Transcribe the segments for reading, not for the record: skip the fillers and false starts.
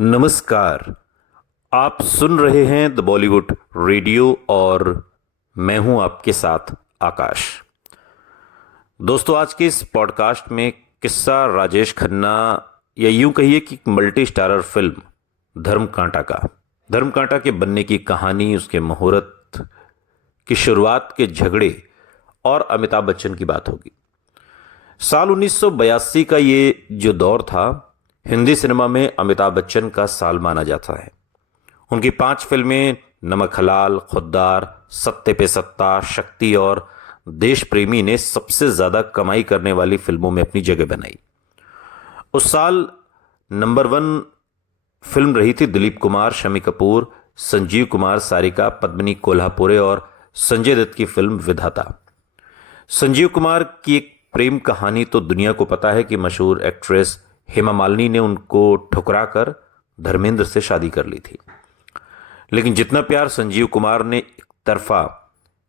नमस्कार। आप सुन रहे हैं द बॉलीवुड रेडियो और मैं हूं आपके साथ आकाश। दोस्तों, आज के इस पॉडकास्ट में किस्सा राजेश खन्ना या यूं कहिए कि मल्टी स्टारर फिल्म धर्मकांटा के बनने की कहानी, उसके मुहूर्त की शुरुआत के झगड़े और अमिताभ बच्चन की बात होगी। साल 1982 का ये जो दौर था, हिंदी सिनेमा में अमिताभ बच्चन का साल माना जाता है। उनकी 5 फिल्में नमक हलाल, खुद्दार, सत्ते पे सत्ता, शक्ति और देश प्रेमी ने सबसे ज्यादा कमाई करने वाली फिल्मों में अपनी जगह बनाई। उस साल नंबर 1 फिल्म रही थी दिलीप कुमार, शम्मी कपूर, संजीव कुमार, सारिका, पद्मिनी कोल्हापुरे और संजय दत्त की फिल्म विधाता। संजीव कुमार की एक प्रेम कहानी तो दुनिया को पता है कि मशहूर एक्ट्रेस हेमा मालिनी ने उनको ठुकरा कर धर्मेंद्र से शादी कर ली थी। लेकिन जितना प्यार संजीव कुमार ने एक तरफा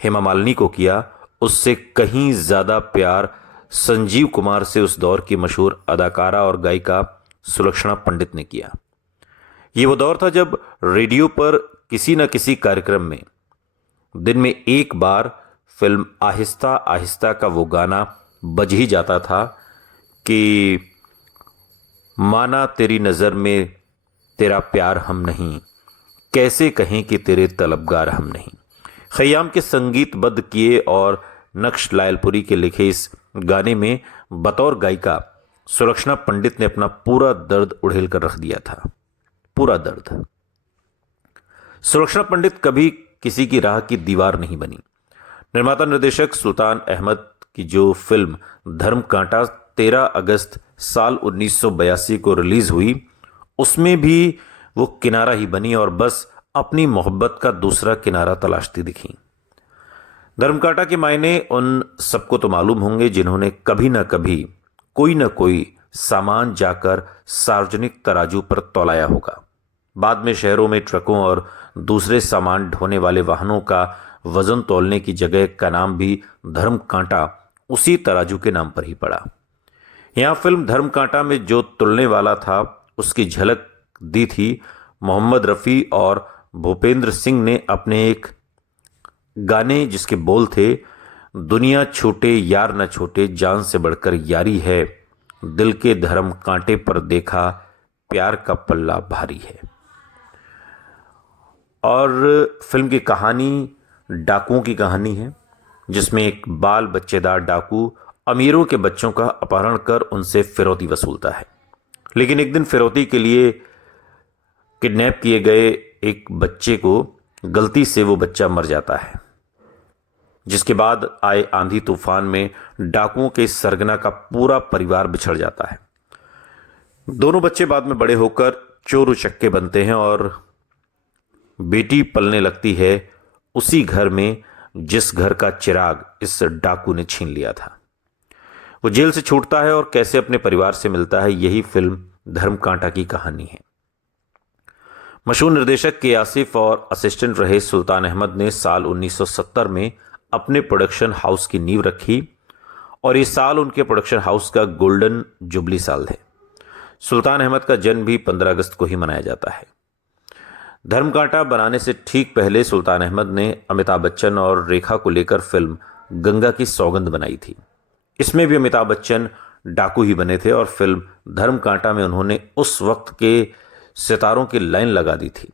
हेमा मालिनी को किया, उससे कहीं ज्यादा प्यार संजीव कुमार से उस दौर की मशहूर अदाकारा और गायिका सुलक्षणा पंडित ने किया। ये वो दौर था जब रेडियो पर किसी न किसी कार्यक्रम में दिन में एक बार फिल्म आहिस्ता आहिस्ता का वो गाना बज ही जाता था कि माना तेरी नजर में तेरा प्यार हम नहीं, कैसे कहें कि तेरे तलबगार हम नहीं। खयाम के संगीतबद्ध किए और नक्श लायलपुरी के लिखे इस गाने में बतौर गायिका सुलक्षणा पंडित ने अपना पूरा दर्द उड़ेल कर रख दिया था। पूरा दर्द। सुलक्षणा पंडित कभी किसी की राह की दीवार नहीं बनी। निर्माता निर्देशक सुल्तान अहमद की जो फिल्म धर्मकांटा 13 अगस्त साल 1982 को रिलीज हुई, उसमें भी वो किनारा ही बनी और बस अपनी मोहब्बत का दूसरा किनारा तलाशती दिखी। धर्मकांटा के मायने उन सबको तो मालूम होंगे जिन्होंने कभी ना कभी कोई ना कोई सामान जाकर सार्वजनिक तराजू पर तौलाया होगा। बाद में शहरों में ट्रकों और दूसरे सामान ढोने वाले वाहनों का वजन तौलने की जगह का नाम भी धर्मकांटा उसी तराजू के नाम पर ही पड़ा। यहां फिल्म धर्मकांटा में जो तुलने वाला था, उसकी झलक दी थी मोहम्मद रफ़ी और भूपेंद्र सिंह ने अपने एक गाने जिसके बोल थे, दुनिया छूटे यार न छूटे, जान से बढ़कर यारी है, दिल के धर्म कांटे पर देखा, प्यार का पल्ला भारी है। और फिल्म की कहानी डाकुओं की कहानी है, जिसमें एक बाल बच्चेदार डाकू अमीरों के बच्चों का अपहरण कर उनसे फिरौती वसूलता है। लेकिन एक दिन फिरौती के लिए किडनैप किए गए एक बच्चे को गलती से वो बच्चा मर जाता है, जिसके बाद आए आंधी तूफान में डाकुओं के इस सरगना का पूरा परिवार बिछड़ जाता है। दोनों बच्चे बाद में बड़े होकर चोर उचक्के बनते हैं और बेटी पलने लगती है उसी घर में जिस घर का चिराग इस डाकू ने छीन लिया था। वो जेल से छूटता है और कैसे अपने परिवार से मिलता है, यही फिल्म धर्मकांटा की कहानी है। मशहूर निर्देशक के आसिफ और असिस्टेंट रहे सुल्तान अहमद ने साल 1970 में अपने प्रोडक्शन हाउस की नींव रखी और इस साल उनके प्रोडक्शन हाउस का गोल्डन जुबली साल है। सुल्तान अहमद का जन्म भी 15 अगस्त को ही मनाया जाता है। धर्मकांटा बनाने से ठीक पहले सुल्तान अहमद ने अमिताभ बच्चन और रेखा को लेकर फिल्म गंगा की सौगंध बनाई थी। इसमें भी अमिताभ बच्चन डाकू ही बने थे और फिल्म धर्मकांटा में उन्होंने उस वक्त के सितारों की लाइन लगा दी थी।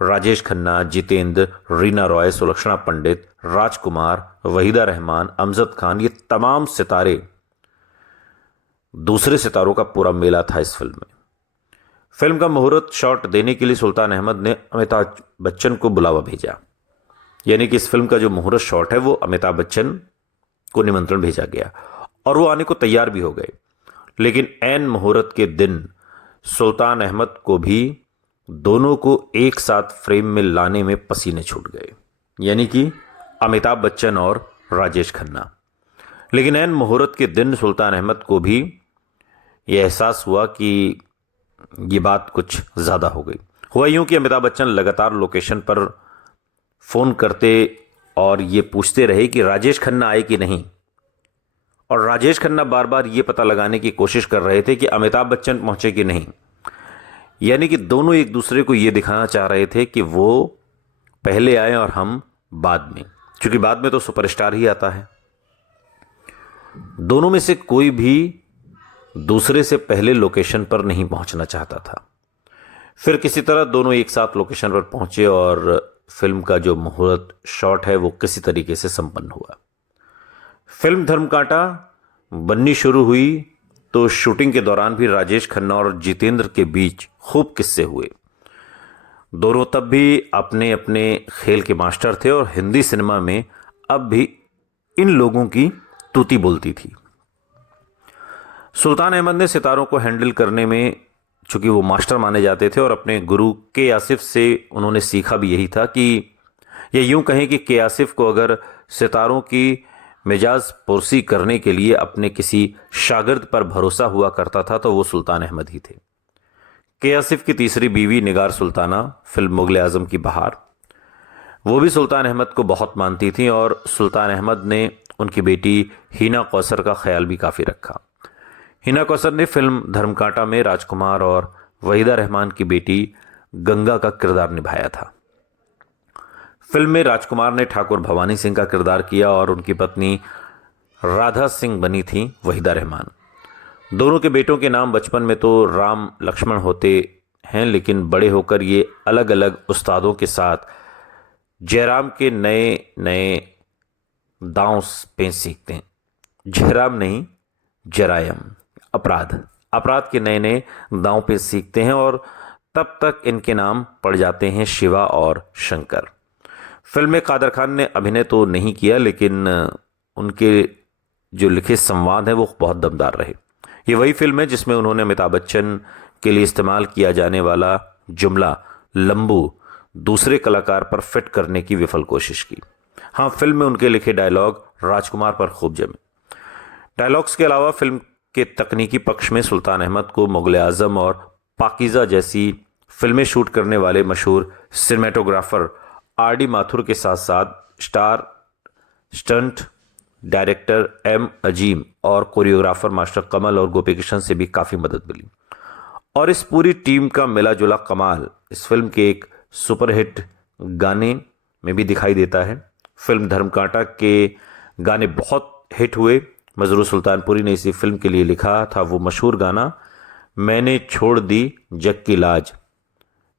राजेश खन्ना, जितेंद्र, रीना रॉय, सुलक्षणा पंडित, राजकुमार, वहीदा रहमान, अमजद खान, ये तमाम सितारे, दूसरे सितारों का पूरा मेला था इस फिल्म में। फिल्म का मुहूर्त शॉट देने के लिए सुल्तान अहमद ने अमिताभ बच्चन को बुलावा भेजा। यानी कि इस फिल्म का जो मुहूर्त शॉट है वो अमिताभ बच्चन को निमंत्रण भेजा गया और वो आने को तैयार भी हो गए। लेकिन ऐन मुहूर्त के दिन सुल्तान अहमद को भी दोनों को एक साथ फ्रेम में लाने में पसीने छूट गए, यानी कि अमिताभ बच्चन और राजेश खन्ना। लेकिन ऐन मुहूर्त के दिन सुल्तान अहमद को भी यह एहसास हुआ कि ये बात कुछ ज्यादा हो गई। हुआ यूं कि अमिताभ बच्चन लगातार लोकेशन पर फोन करते और ये पूछते रहे कि राजेश खन्ना आए कि नहीं, और राजेश खन्ना बार बार ये पता लगाने की कोशिश कर रहे थे कि अमिताभ बच्चन पहुंचे कि नहीं। यानी कि दोनों एक दूसरे को ये दिखाना चाह रहे थे कि वो पहले आए और हम बाद में, क्योंकि बाद में तो सुपरस्टार ही आता है। दोनों में से कोई भी दूसरे से पहले लोकेशन पर नहीं पहुंचना चाहता था। फिर किसी तरह दोनों एक साथ लोकेशन पर पहुंचे और फिल्म का जो मुहूर्त शॉट है वो किसी तरीके से संपन्न हुआ। फिल्म धर्मकांटा बननी शुरू हुई तो शूटिंग के दौरान भी राजेश खन्ना और जितेंद्र के बीच खूब किस्से हुए। दोनों तब भी अपने अपने खेल के मास्टर थे और हिंदी सिनेमा में अब भी इन लोगों की तूती बोलती थी। सुल्तान अहमद ने सितारों को हैंडल करने में चूंकि वो मास्टर माने जाते थे और अपने गुरु के आसिफ से उन्होंने सीखा भी यही था कि ये यूं कहें कि के आसिफ को अगर सितारों की मिजाज पुरसी करने के लिए अपने किसी शागिर्द पर भरोसा हुआ करता था तो वो सुल्तान अहमद ही थे। के आसिफ की तीसरी बीवी निगार सुल्ताना फिल्म मुगल आजम की बहार, वो भी सुल्तान अहमद को बहुत मानती थी और सुल्तान अहमद ने उनकी बेटी हिना कौसर का ख्याल भी काफ़ी रखा। हिना कौसर ने फिल्म धर्मकांटा में राजकुमार और वहीदा रहमान की बेटी गंगा का किरदार निभाया था। फिल्म में राजकुमार ने ठाकुर भवानी सिंह का किरदार किया और उनकी पत्नी राधा सिंह बनी थी वहीदा रहमान। दोनों के बेटों के नाम बचपन में तो राम लक्ष्मण होते हैं, लेकिन बड़े होकर ये अलग अलग उस्तादों के साथ जयराम के नए नए दांव पे सीखते हैं। जयराम नहीं, जरायम, अपराध के नए नए दांव पे सीखते हैं और तब तक इनके नाम पड़ जाते हैं शिवा और शंकर। फिल्म में कादर खान ने अभिनय तो नहीं किया, लेकिन उनके जो लिखे संवाद हैं वो बहुत दमदार रहे। ये वही फिल्म है जिसमें उन्होंने अमिताभ बच्चन के लिए इस्तेमाल किया जाने वाला जुमला लंबू दूसरे कलाकार पर फिट करने की विफल कोशिश की। हाँ, फिल्म में उनके लिखे डायलॉग राजकुमार पर खूब जमे। डायलॉग्स के अलावा फिल्म के तकनीकी पक्ष में सुल्तान अहमद को मुगल आजम और पाकीज़ा जैसी फिल्में शूट करने वाले मशहूर सिनेमेटोग्राफर आर.डी. माथुर के साथ साथ स्टंट डायरेक्टर एम अजीम और कोरियोग्राफर मास्टर कमल और गोपी किशन से भी काफ़ी मदद मिली। और इस पूरी टीम का मिला जुला कमाल इस फिल्म के एक सुपरहिट गाने में भी दिखाई देता है। फिल्म धर्मकांटा के गाने बहुत हिट हुए। मजरू सुल्तानपुरी ने इसी फिल्म के लिए लिखा था वो मशहूर गाना, मैंने छोड़ दी जग की लाज,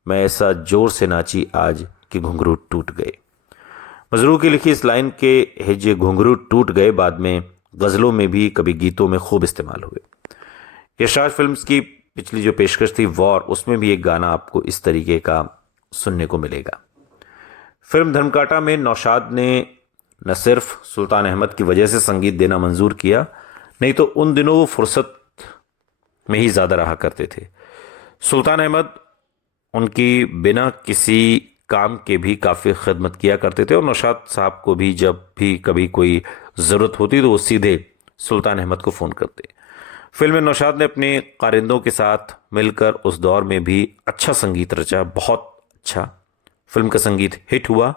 मैं ऐसा जोर से नाची आज कि घुंघरू टूट गए। मजरू की लिखी इस लाइन के हिज्जे घुंघरू टूट गए बाद में गज़लों में भी कभी गीतों में खूब इस्तेमाल हुए। यशराज फिल्म्स की पिछली जो पेशकश थी वॉर, उसमें भी एक गाना आपको इस तरीके का सुनने को मिलेगा। फिल्म धर्मकांटा में नौशाद ने न सिर्फ सुल्तान अहमद की वजह से संगीत देना मंजूर किया, नहीं तो उन दिनों वो फुर्सत में ही ज़्यादा रहा करते थे। सुल्तान अहमद उनकी बिना किसी काम के भी काफ़ी खिदमत किया करते थे और नौशाद साहब को भी जब भी कभी कोई ज़रूरत होती तो वो सीधे सुल्तान अहमद को फ़ोन करते। फिल्म में नौशाद ने अपने कारिंदों के साथ मिलकर उस दौर में भी अच्छा संगीत रचा, बहुत अच्छा। फिल्म का संगीत हिट हुआ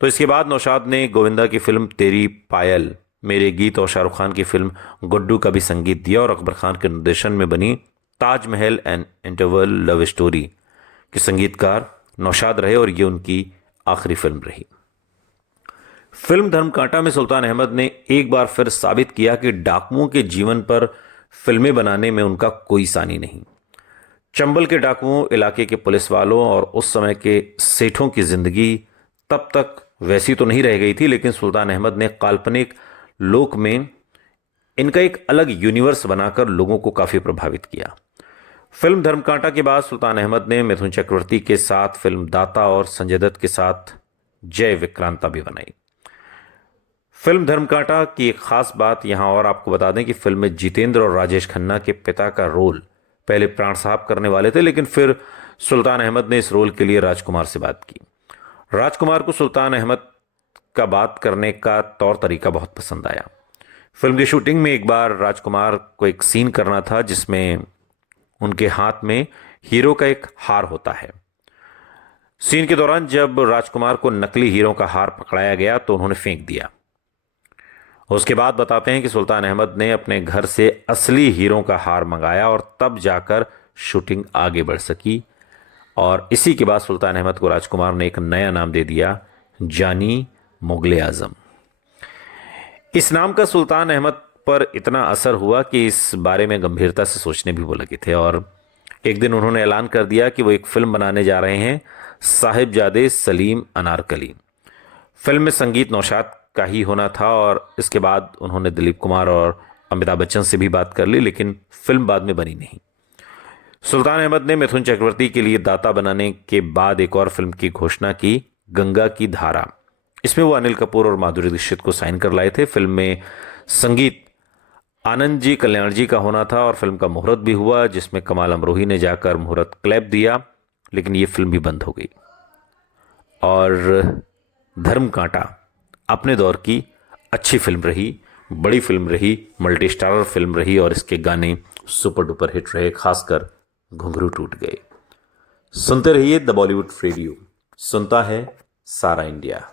तो इसके बाद नौशाद ने गोविंदा की फिल्म तेरी पायल, मेरे गीत और शाहरुख खान की फिल्म गुड्डू का भी संगीत दिया और अकबर खान के निर्देशन में बनी Taj Mahal and interval love story के संगीतकार नौशाद रहे और ये उनकी आखिरी फिल्म रही। फिल्म धर्मकांटा में सुल्तान अहमद ने एक बार फिर साबित किया कि डाकुओं के जीवन पर फिल्में बनाने में उनका कोई सानी नहीं। चंबल के डाकुओं, इलाके के पुलिस वालों और उस समय के सेठों की जिंदगी तब तक वैसी तो नहीं रह गई थी, लेकिन सुल्तान अहमद ने काल्पनिक लोक में इनका एक अलग यूनिवर्स बनाकर लोगों को काफ़ी प्रभावित किया। फिल्म धर्मकांटा के बाद सुल्तान अहमद ने मिथुन चक्रवर्ती के साथ फिल्म दाता और संजय दत्त के साथ जय विक्रांता भी बनाई। फिल्म धर्मकांटा की एक खास बात यहां और आपको बता दें कि फिल्म में जितेंद्र और राजेश खन्ना के पिता का रोल पहले प्राण साहब करने वाले थे, लेकिन फिर सुल्तान अहमद ने इस रोल के लिए राजकुमार से बात की। राजकुमार को सुल्तान अहमद का बात करने का तौर तरीका बहुत पसंद आया। फिल्म की शूटिंग में एक बार राजकुमार को एक सीन करना था जिसमें उनके हाथ में हीरो का एक हार होता है। सीन के दौरान जब राजकुमार को नकली हीरो का हार पकड़ाया गया तो उन्होंने फेंक दिया। उसके बाद बताते हैं कि सुल्तान अहमद ने अपने घर से असली हीरो का हार मंगाया और तब जाकर शूटिंग आगे बढ़ सकी और इसी के बाद सुल्तान अहमद को राजकुमार ने एक नया नाम दे दिया, जानी मुगले आजम। इस नाम का सुल्तान अहमद पर इतना असर हुआ कि इस बारे में गंभीरता से सोचने भी वो लगे थे और एक दिन उन्होंने ऐलान कर दिया कि वो एक फिल्म बनाने जा रहे हैं, साहिबजादे सलीम अनारकली। फिल्म में संगीत नौशाद का ही होना था और इसके बाद उन्होंने दिलीप कुमार और अमिताभ बच्चन से भी बात कर ली, लेकिन फिल्म बाद में बनी नहीं। सुल्तान अहमद ने मिथुन चक्रवर्ती के लिए दाता बनाने के बाद एक और फिल्म की घोषणा की, गंगा की धारा। इसमें वो अनिल कपूर और माधुरी दीक्षित को साइन कर लाए थे। फिल्म में संगीत आनंद जी कल्याण जी का होना था और फिल्म का मुहूर्त भी हुआ, जिसमें कमाल अमरोही ने जाकर मुहूर्त क्लैप दिया, लेकिन ये फिल्म भी बंद हो गई। और धर्म कांटा अपने दौर की अच्छी फिल्म रही, बड़ी फिल्म रही, मल्टी स्टारर फिल्म रही और इसके गाने सुपर डुपर हिट रहे, खासकर घुंघरू टूट गए। सुनते रहिए द बॉलीवुड रेडियो, सुनता है सारा इंडिया।